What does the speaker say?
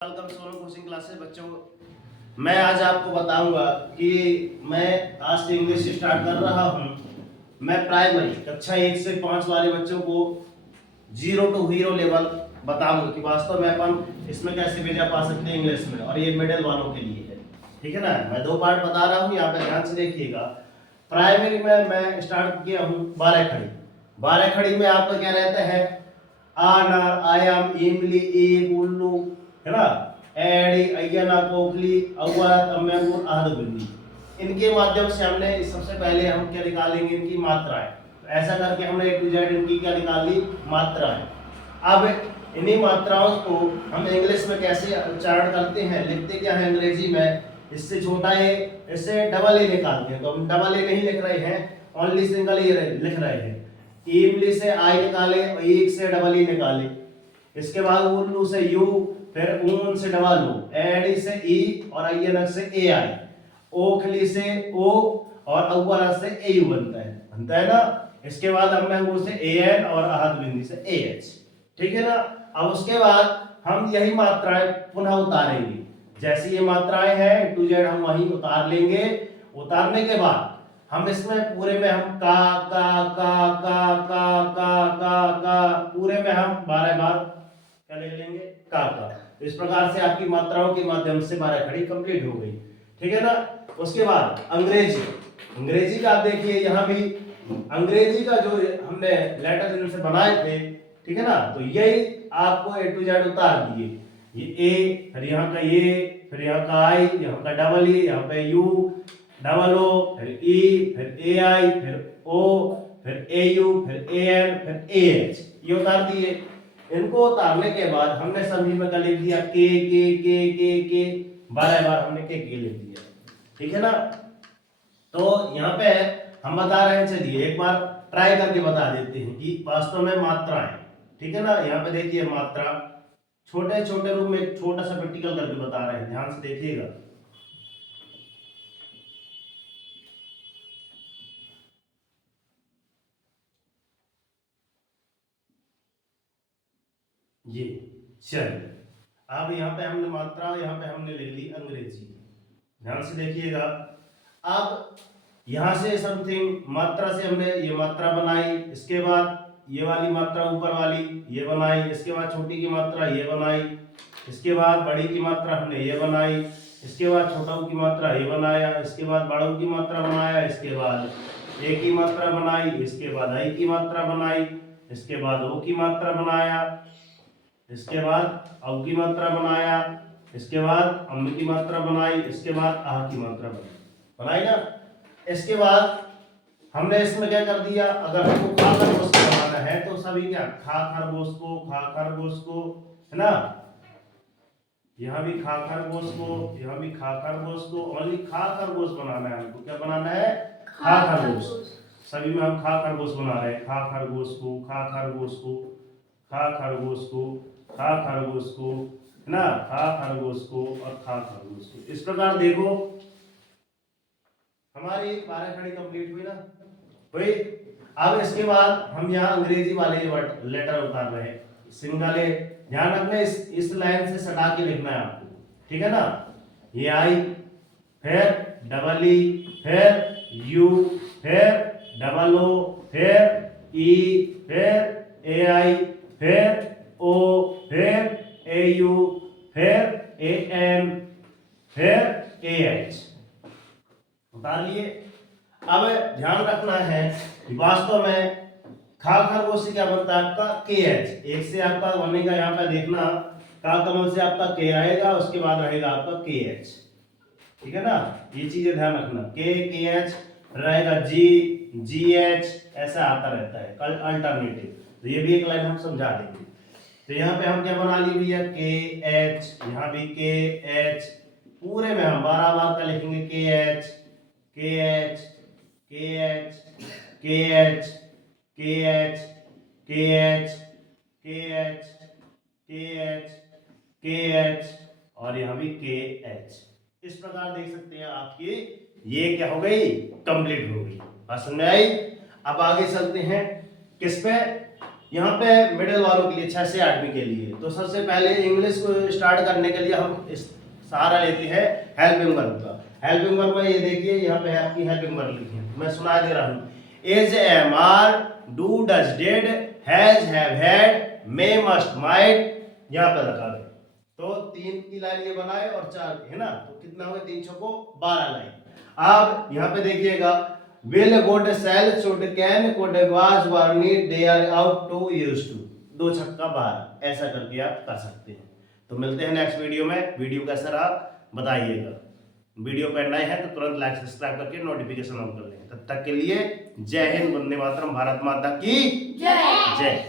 Welcome Sonu coaching classes बच्चों। मैं आज आपको बताऊंगा कि मैं आज से इंग्लिश स्टार्ट कर रहा हूं। मैं प्राइमरी कक्षा 1 से 5 वाले बच्चों को जीरो टू हीरो लेवल बताऊंगा कि वास्तव में अपन इसमें कैसे भेजा पा सकते हैं इंग्लिश में, और ये मिडिल वालों के लिए है। ठीक है ना। मैं दो पार्ट बता रहा हूँ, यहाँ पे ध्यान से देखिएगा। प्राइमरी में मैं स्टार्ट किया हूँ 12 खड़ी। 12 खड़ी में आपका क्या रहता है? आनार, आयाम, इमली, ईब, उल्लू, है ना, एड़ी, अय्यना, कोकली, अव्वत, अम्यंगुर, आहद, बिंदी। इनके माध्यम से हमने सबसे पहले हम क्या निकालेंगे? इनकी मात्राएं। तो ऐसा करके हमने ए टू जेड इनकी क्या निकाल ली? मात्राएं। अब इन्हीं मात्राओं को हम इंग्लिश में कैसे उच्चारण करते हैं, लिखते क्या है अंग्रेजी में? इससे छोटा ए, इससे डबल ए निकालते हैं। तो हम डबल ए नहीं लिख रहे हैं, ओनली सिंगल ए लिख रहे हैं। इमली से आई निकाले और एक से डबल ई निकाले। इसके बाद उल्लू से यू, फिर ऊन से डबल ओ, एडी से ई और अय्यनक से ए आई, ओखली से ओ और अव्वल से ए यू बनता है ना। इसके बाद अम्यंगुर से ए एन और आहद बिंदी से ए एच। ठीक है ना। अब उसके बाद हम यही मात्राएं पुनः उतारेंगे। जैसी ये मात्राएं हैं टू जेड हम वहीं उतार लेंगे। उतारने के बाद हम इसमें पूरे में हम का पूरे में हम 12 बार क्या ले लेंगे? का। तो इस प्रकार से आपकी मात्राओं के माध्यम से 12 खड़ी कंप्लीट हो गई। ठीक है ना। उसके बाद अंग्रेजी का आप देखिए, यहाँ भी अंग्रेजी का जो हमने लेटर इनसे बनाए थे, ठीक है ना, तो यही आपको ए टू जेड उतार दिए। ये ए, फिर यहाँ का ये, फिर यहाँ का आई, यहाँ का डबल ई, यहाँ पे यू, डबल ओ, फिर ई, फिर ए आई, फिर ओ, फिर ए यू, फिर ए एन, फिर ए एच, ये उतार दिए। इनको उतारने के बाद हमने सभी में लिख दिया के 12 बार हमने के लिख दिया। ठीक है ना। तो यहाँ पे हम बता रहे हैं, चलिए एक बार ट्राई करके बता देते हैं कि वास्तव में मात्राएं। ठीक है ना। यहाँ पे देखिए मात्रा छोटे छोटे रूप में छोटा सा प्रैक्टिकल करके बता रहे हैं, ध्यान से देखिएगा। ये चलिए, अब यहाँ पे हमने मात्रा, यहाँ पे हमने ले ली अंग्रेजी। ध्यान से देखिएगा। अब यहाँ से समथिंग मात्रा से हमने ये मात्रा बनाई, इसके बाद ये वाली मात्रा ऊपर वाली ये बनाई, इसके बाद छोटी की मात्रा ये बनाई, इसके बाद बड़ी की मात्रा हमने ये बनाई, इसके बाद छोटाऊ की मात्रा ये बनाया, इसके बाद बड़ों की मात्रा बनाया, इसके बाद ए की मात्रा बनाई, इसके बाद आई की मात्रा बनाई, इसके बाद ओ की मात्रा बनाया, इसके बाद औ की मात्रा बनाया, इसके बाद अम्म की मात्रा बनाई, इसके बाद आह की मात्रा बनाई ना। इसके बाद हमने इसमें क्या कर दिया? अगर हमको खा खरगोश को बनाना है तो सभी क्या खा खरगोश को, है ना। यहाँ भी खा खरगोश को, यहाँ भी खा खरगोश को, ओनली खा खरगोश बनाना है हमको। क्या बनाना है? खा खरगोश। सभी में हम खा खरगोश बना रहे हैं। खा खरगोश को, खा खरगोश को, खा खरगोश को, खा खरगोश को, है ना, खा खरगोश को और खा खरगोश को। इस प्रकार देखो हमारी 12 खड़ी कंप्लीट हुई ना भाई। अब इसके बाद हम यहाँ अंग्रेजी वाले लेटर उतार रहे हैं। सिंगल ए, ध्यान रखना, इस लाइन से सटा के लिखना है आपको। ठीक है ना। ये आई, फिर डबल ई, फिर यू, फिर डबल ओ, फिर ई, फिर ए आई, फिर ओ, फिर ए यू, फिर ए एन, फिर ए एच। उतार लिए। अब ध्यान रखना है कि वास्तव में खा खरगोश से क्या बनता है आपका? के एच। एक से आपका बनेगा, यहाँ पे देखना, का कमल से आपका के आएगा, उसके बाद रहेगा आपका के एच। ठीक है ना। ये चीजें ध्यान रखना, के एच रहेगा, जी एच, ऐसा आता रहता है अल्टरनेटिव। तो ये भी एक लाइन हम समझा देंगे। तो यहाँ पे हम क्या बना लिए भैया? के एच, यहाँ भी के एच, पूरे में हम 12 बार का लिखेंगे के एच, के एच, के एच, के एच, के एच, के एच, के एच, के एच, के एच और यहाँ भी के एच। इस प्रकार देख सकते हैं आपकी ये क्या हो गई? कंप्लीट हो गई। बात समझ में आई? अब आगे चलते हैं किस पे? यहाँ पे मिडिल वालों के लिए 6 से 8वीं के लिए। तो सबसे पहले इंग्लिश को स्टार्ट करने के लिए हम इस सहारा लेते हैं हेल्पिंग वर्ब का। हेल्पिंग वर्ब में ये देखिए यहाँ पे आपकी हेल्पिंग वर्ब लिखी है, मैं सुना दे रहा हूँ। Is, am, are, do, does, did, has, have, had, may, must, might, यहाँ पे रखा है। तो 3 की लाइन ये बनाए और 4 की, है ना, तो कितना हुआ 3 छक्को 12 लाइन। अब यहाँ पे देखिएगा will, would, shall, should, can, could, was, were, need, dare, out to, used to, 2 छक्का 12, ऐसा करके आप कर सकते हैं। तो मिलते हैं नेक्स्ट वीडियो में। वीडियो कैसा रहा बताइएगा। वीडियो पर नए हैं तो तुरंत लाइक सब्सक्राइब करके नोटिफिकेशन ऑन कर लें। तब तक के लिए जय हिंद, वंदे मातरम, भारत माता की जय। जय